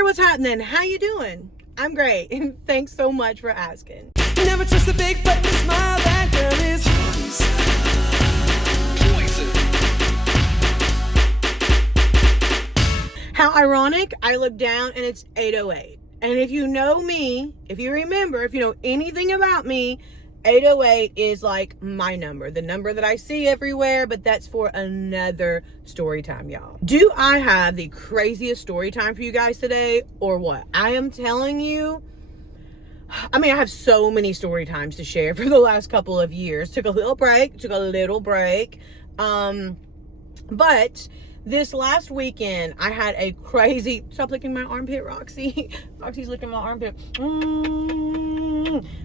there, what's happening? How you doing? I'm great, and thanks so much for asking. Never trust a big but the smile that girl is poison. How ironic, I look down and it's 8:08. And if you know me, if you remember, if you know anything about me, 8:08 is like my number, the number that I see everywhere, but that's for another story time, y'all. Do I have the craziest story time for you guys today or what? I am telling you, I mean, I have so many story times to share for the last couple of years. Took a little break. But this last weekend, I had a crazy... Stop licking my armpit, Roxy. Roxy's licking my armpit.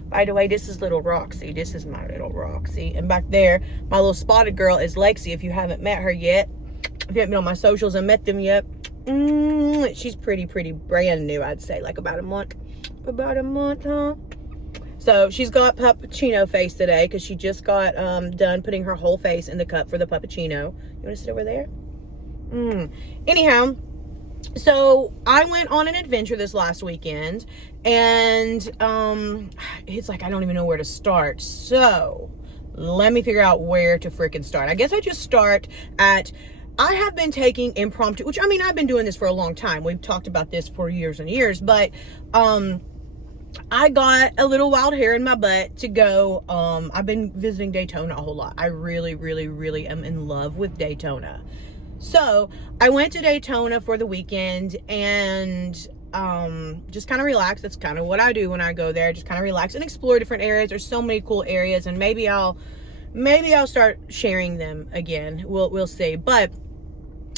By the way, this is little Roxy. This is my little Roxy. And back there, my little spotted girl is Lexi. If you haven't met her yet, if you haven't been on my socials and met them yet, she's pretty brand new, I'd say. Like about a month. About a month, huh? So she's got puppuccino face today because she just got done putting her whole face in the cup for the puppuccino. You want to sit over there? Anyhow, so I went on an adventure this last weekend, and it's like I don't even know where to start. So let me figure out where to freaking start. I guess I just start at... I have been taking impromptu, which, I mean, I've been doing this for a long time. We've talked about this for years and years, but I got a little wild hair in my butt to go. I've been visiting Daytona a whole lot. I really am in love with Daytona. So I went to Daytona for the weekend and just kind of relax. That's kind of what I do when I go there. Just kind of relax and explore different areas. There's so many cool areas, and maybe I'll start sharing them again. We'll see. But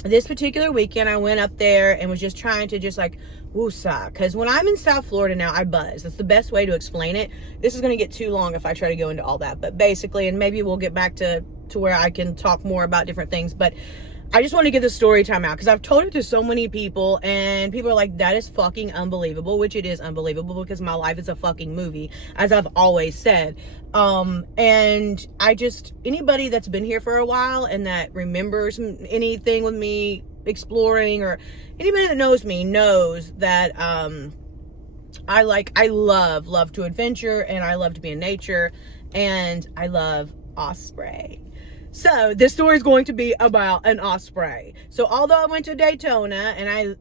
this particular weekend, I went up there and was just trying to just like woosah. Because when I'm in South Florida now, I buzz. That's the best way to explain it. This is going to get too long if I try to go into all that. But basically, and maybe we'll get back to where I can talk more about different things. But I just want to get the story time out because I've told it to so many people, and people are like, that is fucking unbelievable, which it is unbelievable because my life is a fucking movie, as I've always said. And I just, anybody that's been here for a while and that remembers anything with me exploring, or anybody that knows me knows that I love to adventure, and I love to be in nature, and I love Osprey. So this story is going to be about an Osprey. So although I went to Daytona, and I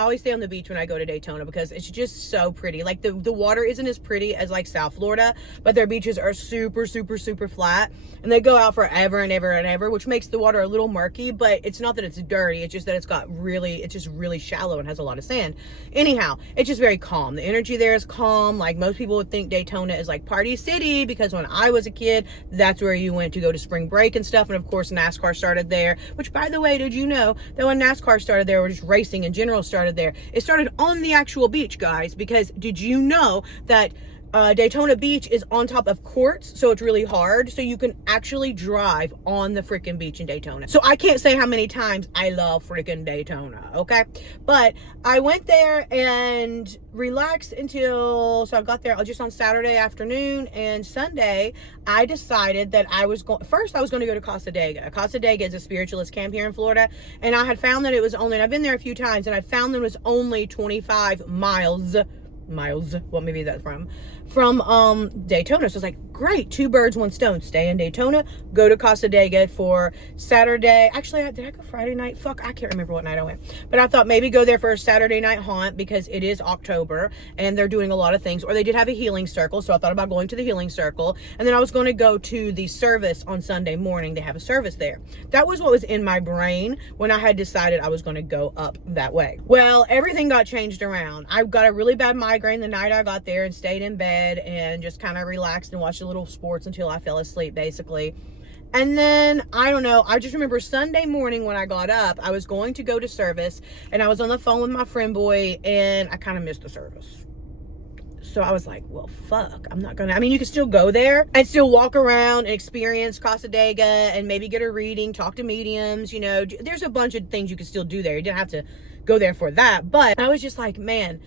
always stay on the beach when I go to Daytona because it's just so pretty. Like the water isn't as pretty as like South Florida, but their beaches are super flat, and they go out forever and ever, which makes the water a little murky. But it's not that it's dirty, it's just that it's just really shallow and has a lot of sand. Anyhow, it's just very calm. The energy there is calm. Like most people would think Daytona is like Party City because when I was a kid, that's where you went to go to spring break and stuff. And of course NASCAR started there, which, by the way, did you know that when NASCAR started there, or just racing in general started there, it started on the actual beach, guys? Because did you know that Daytona Beach is on top of quartz, so it's really hard, so you can actually drive on the freaking beach in Daytona. So I can't say how many times I love freaking Daytona, okay? But I went there and relaxed so I got there just on Saturday afternoon, and Sunday I decided that I was going to go to Casa Dega. Casa Dega is a spiritualist camp here in Florida, and I had found that it was only, and I've been there a few times, and I found that it was only 25 miles, what maybe that's from Daytona. So it's like, great, two birds, one stone. Stay in Daytona, go to Casa Dega for Saturday. Actually, did I go Friday night? Fuck, I can't remember what night I went. But I thought maybe go there for a Saturday night haunt because it is October and they're doing a lot of things. Or they did have a healing circle, so I thought about going to the healing circle. And then I was going to go to the service on Sunday morning. They have a service there. That was what was in my brain when I had decided I was going to go up that way. Well, everything got changed around. I got a really bad migraine the night I got there and stayed in bed and just kind of relaxed and watched a little sports until I fell asleep, basically. And then, I don't know, I just remember Sunday morning when I got up, I was going to go to service, and I was on the phone with my friend boy, and I kind of missed the service. So I was like, well, fuck, I'm not gonna, I mean, you can still go there and still walk around and experience Casa Dega and maybe get a reading, talk to mediums, you know, there's a bunch of things you can still do there. You didn't have to go there for that. But I was just like, man,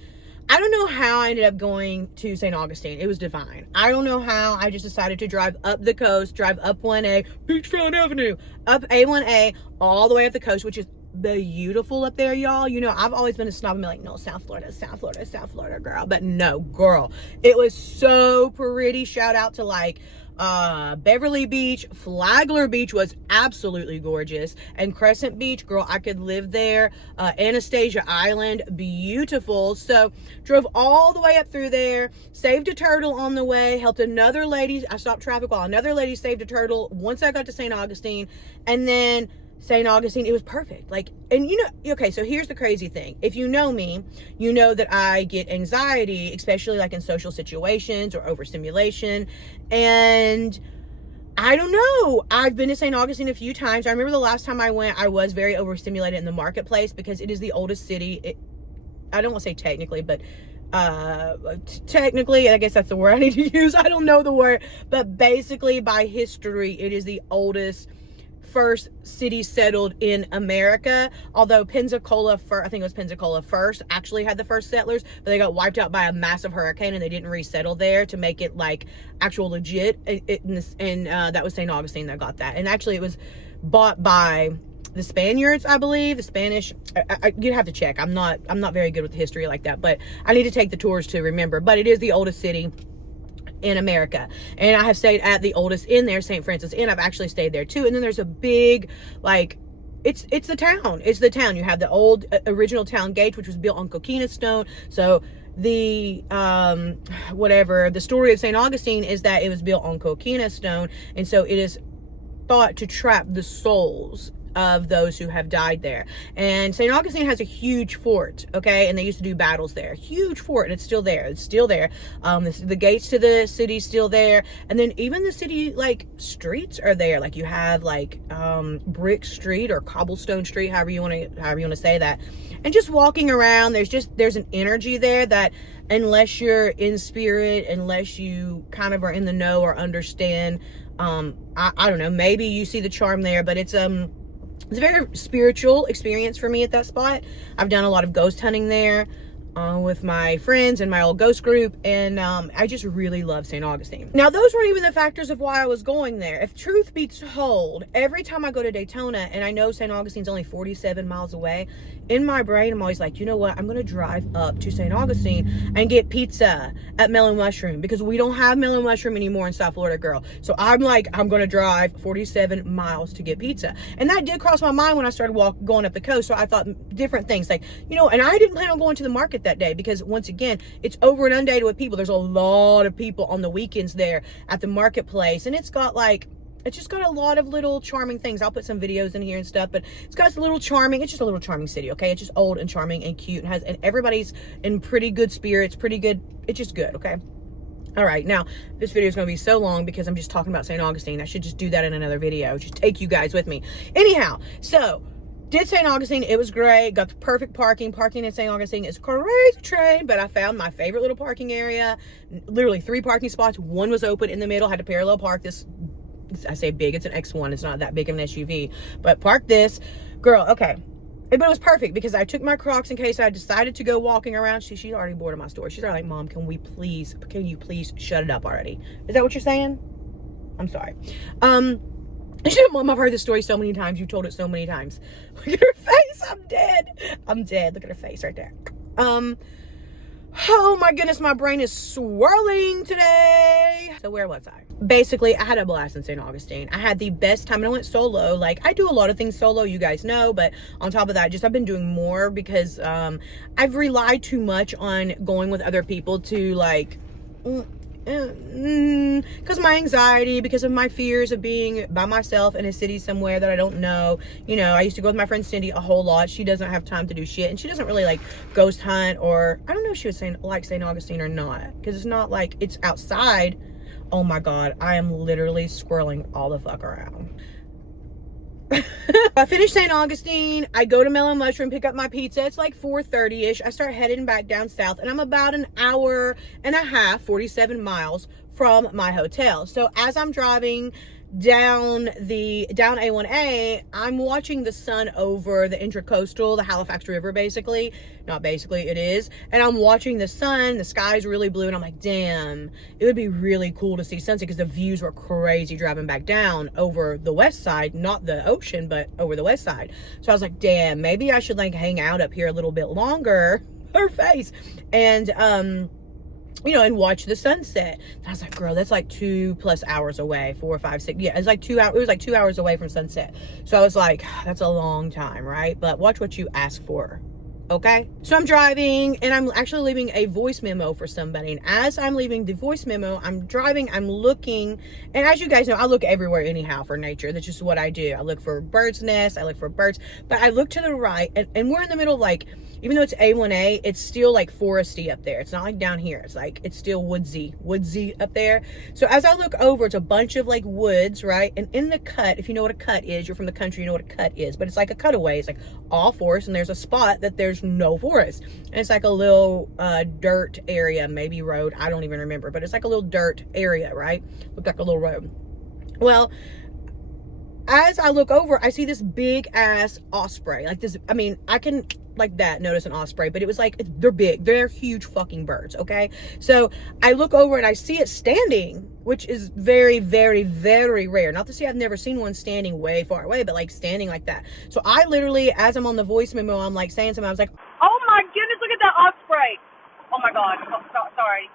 I don't know how I ended up going to St. Augustine. It was divine. I don't know how. I just decided to drive up the coast, drive up 1A, Beachfront Avenue, up A1A, all the way up the coast, which is beautiful up there, y'all. You know, I've always been a snob and be like, no, South Florida, South Florida, South Florida, girl. But no, girl, it was so pretty. Shout out to like Beverly Beach. Flagler Beach was absolutely gorgeous, and Crescent Beach, girl, I could live there. Anastasia Island, beautiful. So drove all the way up through there, saved a turtle on the way, helped another lady. I stopped traffic while another lady saved a turtle once I got to St. Augustine. And then St. Augustine, it was perfect. Like, and you know, okay, so here's the crazy thing. If you know me, you know that I get anxiety, especially like in social situations or overstimulation. And I don't know, I've been to St. Augustine a few times. I remember the last time I went, I was very overstimulated in the marketplace because it is the oldest city. I don't want to say technically, but technically, I guess that's the word I need to use. I don't know the word, but basically by history, it is the oldest first city settled in America. Although Pensacola, I think it was Pensacola first, actually had the first settlers, but they got wiped out by a massive hurricane and they didn't resettle there to make it like actual legit. And that was St. Augustine that got that. And actually it was bought by the Spaniards, I believe. The Spanish, you'd have to check. I'm not very good with history like that, but I need to take the tours to remember. But it is the oldest city in America, and I have stayed at the oldest inn there, St. Francis Inn. I've actually stayed there too. And then there's a big, like, it's the town. You have the old original town gate, which was built on coquina stone. So the the story of St. Augustine is that it was built on coquina stone, and so it is thought to trap the souls of those who have died there. And St. Augustine has a huge fort, okay, and they used to do battles there. Huge fort, and it's still there. The gates to the city's still there, and then even the city like streets are there. Like you have like brick street or cobblestone street, however you want to say that. And just walking around, there's an energy there that unless you're in spirit, unless you kind of are in the know or understand, I don't know, maybe you see the charm there, but it's a very spiritual experience for me at that spot. I've done a lot of ghost hunting there with my friends and my old ghost group, and I just really love St. Augustine. Now, those weren't even the factors of why I was going there. If truth be told, every time I go to Daytona, and I know St. Augustine's only 47 miles away, in my brain, I'm always like, you know what? I'm going to drive up to St. Augustine and get pizza at Melon Mushroom, because we don't have Melon Mushroom anymore in South Florida, girl. So I'm like, I'm going to drive 47 miles to get pizza. And that did cross my mind when I started going up the coast. So I thought different things like, you know, and I didn't plan on going to the market that day because once again, it's over and undated with people. There's a lot of people on the weekends there at the marketplace, and it's just got a lot of little charming things. I'll put some videos in here and stuff, but it's got a little charming. It's just a little charming city, okay? It's just old and charming and cute, and everybody's in pretty good spirits, pretty good. It's just good, okay? All right, now this video is going to be so long because I'm just talking about St. Augustine. I should just do that in another video. Just take you guys with me. Anyhow, so did St. Augustine. It was great. Got the perfect parking. Parking in St. Augustine is crazy train, but I found my favorite little parking area. Literally 3 parking spots. One was open in the middle. Had to parallel park this. I say big, it's an X1. It's not that big of an SUV, but park this. Girl, okay. But it was perfect because I took my Crocs in case I decided to go walking around. She's already bored of my story. She's already like, Mom, can you please shut it up already? Is that what you're saying? I'm sorry. Mom, I've heard this story so many times. You've told it so many times. Look at her face. I'm dead. Look at her face right there. Oh my goodness, my brain is swirling today. So where was I? Basically, I had a blast in St. Augustine. I had the best time, and I went solo. Like, I do a lot of things solo, you guys know, but on top of that, I've been doing more because I've relied too much on going with other people to like, because of my anxiety, because of my fears of being by myself in a city somewhere that I don't know. You know, I used to go with my friend Cindy a whole lot. She doesn't have time to do shit, and she doesn't really like ghost hunt, or I don't know if she was saying like St. Augustine or not, because it's not like it's outside. Oh my god, I am literally squirreling all the fuck around. I finished St. Augustine. I go to Melon Mushroom, pick up my pizza. It's like 4:30ish. I start heading back down south, and I'm about an hour and a half, 47 miles from my hotel. So as I'm driving down A1A, I'm watching the sun over the Intracoastal, the Halifax River, basically. Not basically, it is. And I'm watching the sun, the sky's really blue, and I'm like, damn, it would be really cool to see sunset, because the views were crazy driving back down over the west side, not the ocean, but over the west side. So I was like, damn, maybe I should like hang out up here a little bit longer, her face, and you know, and watch the sunset. And I was like, girl, that's like 2+ hours away, 4, 5, 6. Yeah, it's like 2 hours. It was like 2 hours away from sunset. So I was like, that's a long time, right? But watch what you ask for. Okay, so I'm driving and I'm actually leaving a voice memo for somebody. And as I'm leaving the voice memo, I'm driving, I'm looking, and as you guys know, I look everywhere anyhow for nature. That's just what I do. I look for birds' nests, I look for birds, but I look to the right, and we're in the middle of like, even though it's A1A, it's still like foresty up there. It's not like down here. It's like, it's still woodsy up there. So as I look over, it's a bunch of like woods, right? And in the cut, if you know what a cut is, you're from the country, you know what a cut is, but it's like a cutaway. It's like all forest, and there's a spot that there's no forest. And it's like a little dirt area, maybe road. I don't even remember, but it's like a little dirt area, right? Looked like a little road. Well, as I look over, I see this big ass osprey. Like this, I mean, I can like that notice an osprey, but it was like, they're big, they're huge fucking birds. Okay, so I look over and I see it standing, which is very, very, very rare. Not to say I've never seen one standing way far away, but like standing like that. So I literally, as I'm on the voice memo, I'm like saying something. I was like, oh my goodness, look at that osprey. Oh my god. Oh, sorry.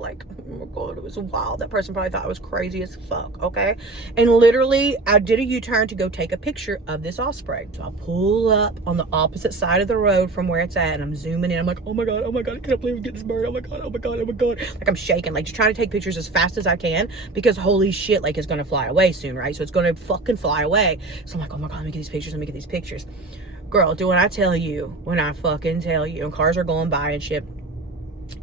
Like, oh my god, it was wild. That person probably thought I was crazy as fuck, okay? And literally, I did a U-turn to go take a picture of this osprey. So I pull up on the opposite side of the road from where it's at, and I'm zooming in. I'm like, oh my god, I can't believe we get this bird. Oh my god. Like, I'm shaking, like, just trying to take pictures as fast as I can, because holy shit, like, it's gonna fly away soon, right? So it's gonna fucking fly away. So I'm like, oh my god, let me get these pictures. Girl, do when I fucking tell you, and cars are going by and shit,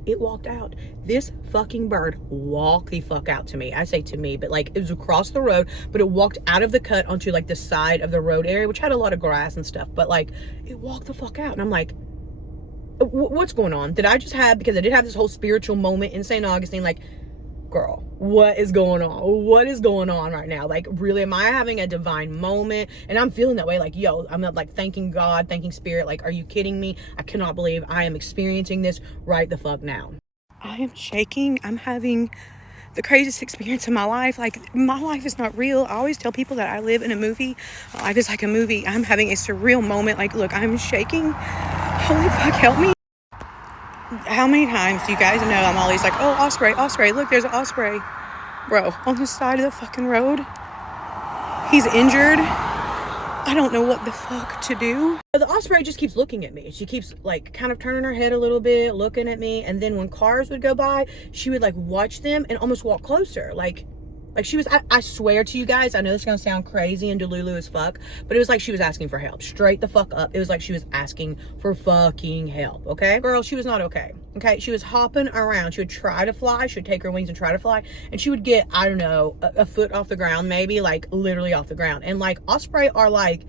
it walked out. This fucking bird walked the fuck out to me. I say to me, but like, it was across the road, but it walked out of the cut onto like the side of the road area, which had a lot of grass and stuff, but like, it walked the fuck out. And I'm like, what's going on? Did I just have, because I did have this whole spiritual moment in St. Augustine, like, girl, what is going on? What is going on right now? Like, really, am I having a divine moment? And I'm feeling that way, like, yo, I'm not like thanking God, thanking spirit, like, are you kidding me? I cannot believe I am experiencing this right the fuck now. I am shaking. I'm having the craziest experience of my life. Like, my life is not real. I always tell people that I live in a movie. My life is like a movie. I'm having a surreal moment. Like, look, I'm shaking. Holy fuck, help me. How many times do you guys know I'm always like, oh, osprey, look, there's an osprey. Bro, on the side of the fucking road, he's injured. I don't know what the fuck to do. The osprey just keeps looking at me. She keeps like kind of turning her head a little bit, looking at me. And then when cars would go by, she would like watch them and almost walk closer. Like she was, I swear to you guys, I know this is gonna sound crazy and delulu as fuck, but it was like she was asking for help. Straight the fuck up. It was like she was asking for fucking help, okay? Girl, she was not okay, okay? She was hopping around. She would try to fly. She would take her wings and try to fly, and she would get, I don't know, a foot off the ground, maybe, like literally off the ground. And like, osprey are like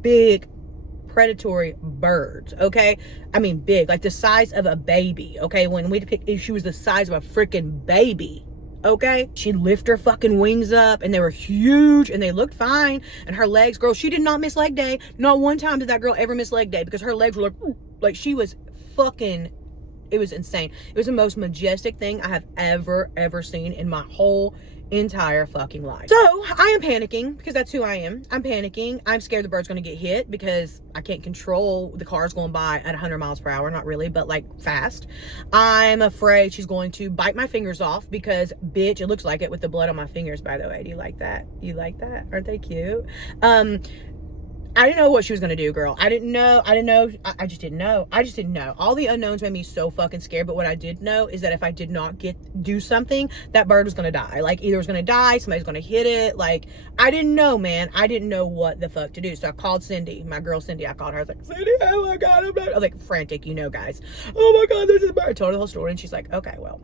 big predatory birds, okay? I mean, big, like the size of a baby, okay? When we picked, she was the size of a freaking baby. Okay, she'd lift her fucking wings up, and they were huge, and they looked fine. And her legs, girl, she did not miss leg day. Not one time did that girl ever miss leg day, because her legs were like she was fucking, it was insane. It was the most majestic thing I have ever seen in my whole entire fucking life. So I am panicking, because that's who I am. I'm panicking. I'm scared the bird's gonna get hit, because I can't control the cars going by at 100 miles per hour. Not really, but like fast. I'm afraid she's going to bite my fingers off, because bitch, it looks like it with the blood on my fingers, by the way. Do you like that? You like that? Aren't they cute? I didn't know what she was gonna do, girl. I didn't know. I just didn't know. All the unknowns made me so fucking scared. But what I did know is that if I did not do something, that bird was gonna die. Like, either it was gonna die, somebody's gonna hit it. Like, I didn't know, man. I didn't know what the fuck to do. So I called Cindy, my girl Cindy. I called her. I was like, Cindy, oh my god, I was like frantic, you know, guys. Oh my god, there's this bird. I told her the whole story, and she's like, okay, well,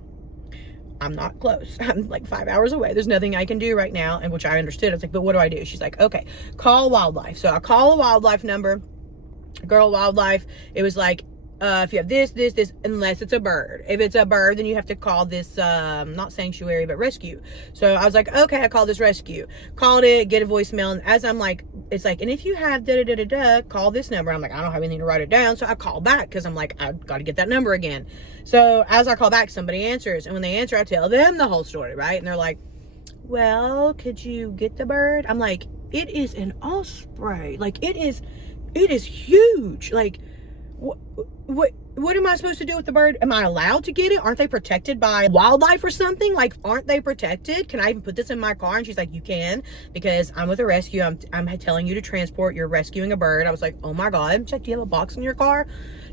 I'm not close. I'm like 5 hours away. There's nothing I can do right now. And which I understood. I was like, but what do I do? She's like, okay, call wildlife. So I call a wildlife number. Girl, wildlife. It was like if you have this, unless it's a bird. If it's a bird, then you have to call this, not sanctuary, but rescue. So I was like, okay, I call this rescue. Called it, get a voicemail. And as I'm like, it's like, and if you have call this number. I'm like, I don't have anything to write it down. So I call back because I'm like, I've got to get that number again. So as I call back, somebody answers. And when they answer, I tell them the whole story, right? And they're like, well, could you get the bird? I'm like, it is an osprey. Like, it is huge. Like, what am I supposed to do with the bird? Am I allowed to get it? Aren't they protected by wildlife or something? Like, aren't they protected? Can I even put this in my car? And she's like, you can, because I'm with a rescue. I'm telling you to transport. You're rescuing a bird. I was like, oh my God. She's like, do you have a box in your car?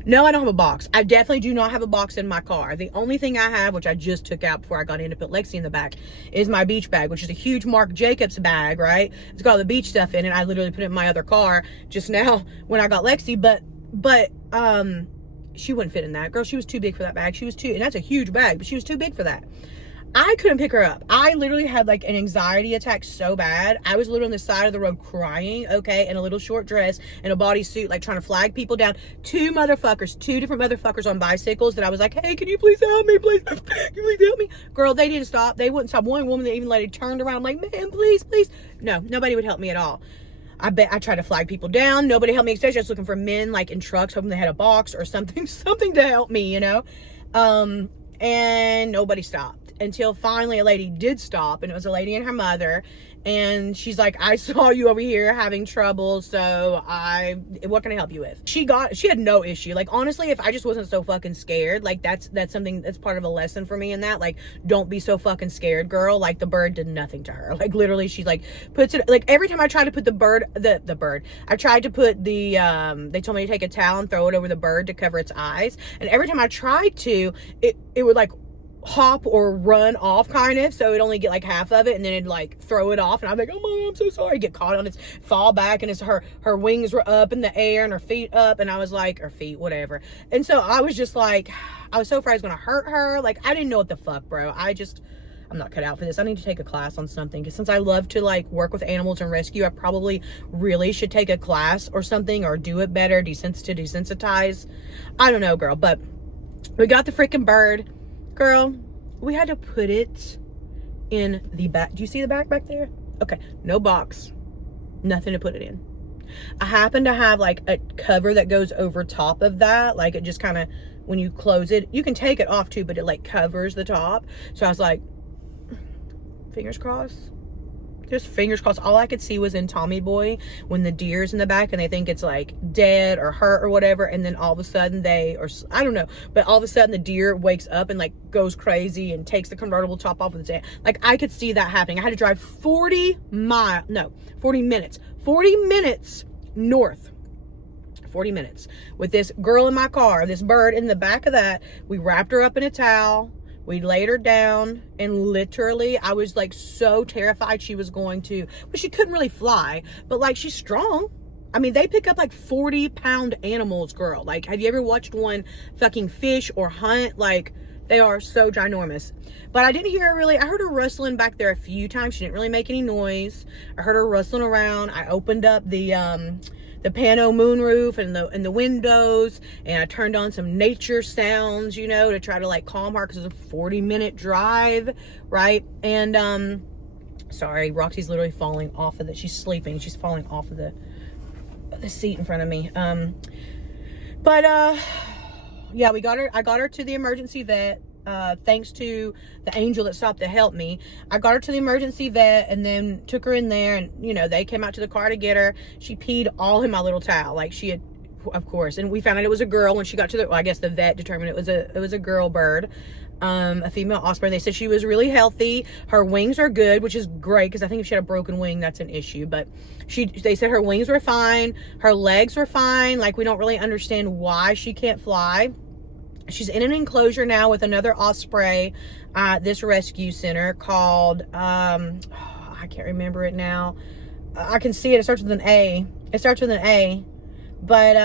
No, I don't have a box. I definitely do not have a box in my car. The only thing I have, which I just took out before I got in to put Lexi in the back, is my beach bag, which is a huge Marc Jacobs bag, right? It's got all the beach stuff in it. I literally put it in my other car just now when I got Lexi, but she wouldn't fit in that. Girl, she was too big for that bag. And that's a huge bag, but she was too big for that. I couldn't pick her up. I literally had like an anxiety attack so bad. I was literally on the side of the road crying, okay, in a little short dress and a bodysuit, like trying to flag people down. Two different motherfuckers on bicycles that I was like, hey, can you please help me? Please, can you please help me? Girl, they didn't stop. They wouldn't stop. One woman that even like turned around, I'm like, man, please. No, nobody would help me at all. I tried to flag people down. Nobody helped me, especially just looking for men like in trucks, hoping they had a box or something to help me, you know? And nobody stopped until finally a lady did stop, and it was a lady and her mother. And she's like, I saw you over here having trouble, so what can I help you with? She had no issue. Like, honestly, if I just wasn't so fucking scared, like that's something that's part of a lesson for me in that, like, don't be so fucking scared, girl. Like, the bird did nothing to her. Like, literally, she like puts it, like, every time I tried to put the bird, I tried to put the, they told me to take a towel and throw it over the bird to cover its eyes. And every time I tried to, it would like hop or run off, kind of, so it'd only get like half of it, and then it'd like throw it off, and I'm like, oh my God, I'm so sorry. Get caught on its fall back, and it's her wings were up in the air and her feet up, and I was like, her feet, whatever. And so I was just like, I was so afraid I was gonna hurt her. Like, I didn't know what the fuck, bro. I'm not cut out for this. I need to take a class on something, because since I love to like work with animals and rescue, I probably really should take a class or something, or do it better, desensitize. I don't know, girl, but we got the freaking bird. Girl, we had to put it in the back. Do you see the back there? Okay, no box, nothing to put it in. I happen to have like a cover that goes over top of that. Like, it just kind of, when you close it, you can take it off too, but it like covers the top. So I was like, fingers crossed. Just fingers crossed. All I could see was in Tommy Boy when the deer's in the back and they think it's like dead or hurt or whatever, and then all of a sudden I don't know, but all of a sudden the deer wakes up and like goes crazy and takes the convertible top off of its head. Like, I could see that happening. I had to drive 40 minutes north. 40 minutes with this girl in my car, this bird in the back of that. We wrapped her up in a towel. We laid her down, and literally I was like so terrified she was going to, but she couldn't really fly, but like, she's strong. I mean, they pick up like 40-pound animals, girl. Like, have you ever watched one fucking fish or hunt? Like, they are so ginormous. But I didn't hear her really. I heard her rustling back there a few times. She didn't really make any noise. I heard her rustling around. I opened up the pano moonroof and the windows, and I turned on some nature sounds, you know, to try to like calm her, because it's a 40-minute drive, right? And sorry, Roxy's literally falling off of she's sleeping, she's falling off of the seat in front of me. Yeah, I got her to the emergency vet. Thanks to the angel that stopped to help me. I got her to the emergency vet and then took her in there, and, you know, they came out to the car to get her. She peed all in my little towel. Like, she had, of course, and we found out it was a girl when she got to I guess the vet determined it was a girl bird, a female osprey. They said she was really healthy. Her wings are good, which is great, because I think if she had a broken wing, that's an issue. But they said her wings were fine. Her legs were fine. Like, we don't really understand why she can't fly. She's in an enclosure now with another osprey at this rescue center called, I can't remember it now. I can see it. It starts with an A. But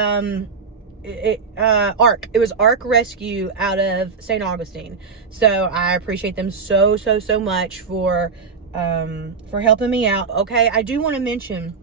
ARC. It was ARC Rescue out of St. Augustine. So I appreciate them so much for helping me out. Okay, I do want to mention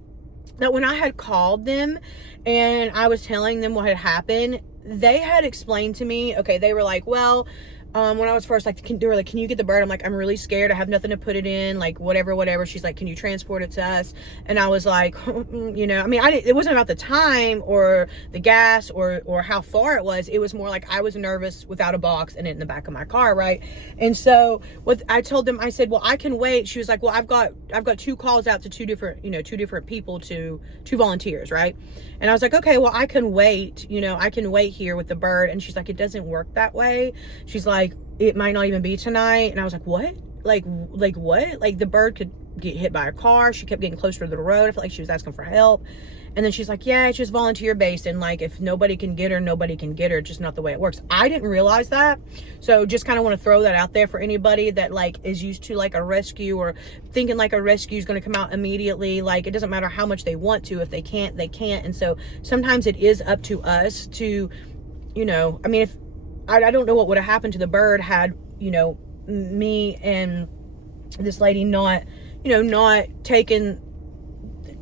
that when I had called them and I was telling them what had happened, they had explained to me, okay, they were like, well, when I was first, like, they were like, can you get the bird? I'm like, I'm really scared. I have nothing to put it in, like, whatever. She's like, can you transport it to us? And I was like, you know, I mean, it wasn't about the time or the gas or how far it was. It was more like I was nervous without a box and it in the back of my car, right? And so what I told them, I said, well, I can wait. She was like, well, I've got 2 calls out to two different people, two volunteers, right? And I was like, okay, well, I can wait, you know, I can wait here with the bird. And she's like, it doesn't work that way. She's like, it might not even be tonight. And I was like, what? Like what? Like, the bird could get hit by a car. She kept getting closer to the road. I felt like she was asking for help. And then she's like, yeah, it's just volunteer based. And like, if nobody can get her, nobody can get her. It's just not the way it works. I didn't realize that. So just kind of want to throw that out there for anybody that like is used to like a rescue or thinking like a rescue is going to come out immediately. Like, it doesn't matter how much they want to. If they can't, they can't. And so sometimes it is up to us to, you know, I mean, if I don't know what would have happened to the bird had, you know, me and this lady not taking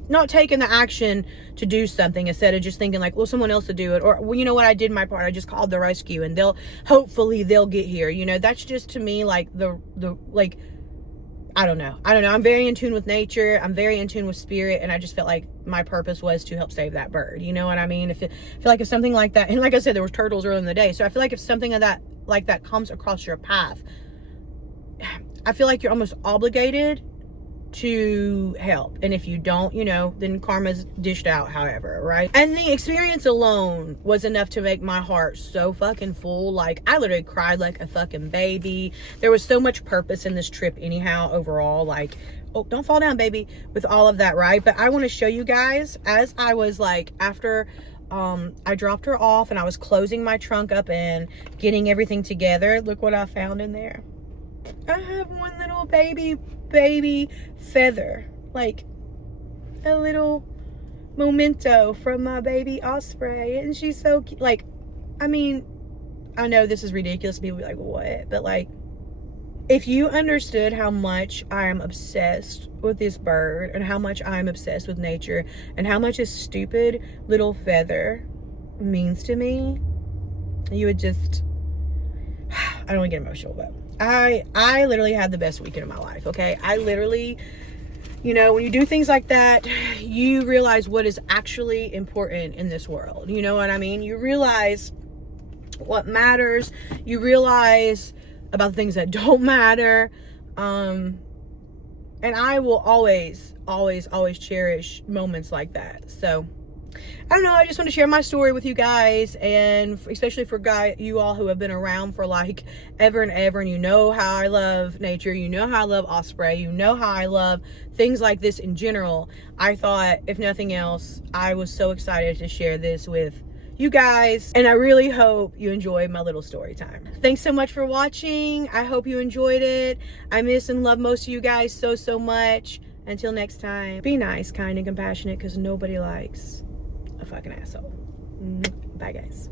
the action to do something, instead of just thinking like, well, someone else to do it, or, well, you know what, I did my part, I just called the rescue and hopefully they'll get here. You know, that's just, to me, like the like, I don't know. I'm very in tune with nature. I'm very in tune with spirit. And I just felt like my purpose was to help save that bird. You know what I mean? I feel like if something like that, and like I said, there were turtles earlier in the day. So I feel like if something like that comes across your path, I feel like you're almost obligated to help. And if you don't, you know, then karma's dished out, however, right? And the experience alone was enough to make my heart so fucking full. Like, I literally cried like a fucking baby. There was so much purpose in this trip anyhow, overall. Like, oh, don't fall down, baby, with all of that, right? But I want to show you guys, as I was like, after I dropped her off and I was closing my trunk up and getting everything together, look what I found in there. I have one little baby feather, like a little memento from my baby Osprey, and she's so cute. Like, I mean, I know this is ridiculous, people be like, what? But like, if you understood how much I am obsessed with this bird and how much I'm obsessed with nature and how much this stupid little feather means to me, you would just, I don't want to get emotional, but I literally had the best weekend of my life, okay? I literally, you know, when you do things like that, you realize what is actually important in this world. You know what I mean? You realize what matters. You realize about the things that don't matter. And I will always cherish moments like that. So, I don't know, I just want to share my story with you guys, and especially for you all who have been around for like ever and ever, and you know how I love nature, you know how I love Osprey, you know how I love things like this in general. I thought, if nothing else, I was so excited to share this with you guys, and I really hope you enjoyed my little story time. Thanks so much for watching. I hope you enjoyed it. I miss and love most of you guys so much. Until next time, be nice, kind, and compassionate, because nobody likes a fucking asshole. Bye, guys.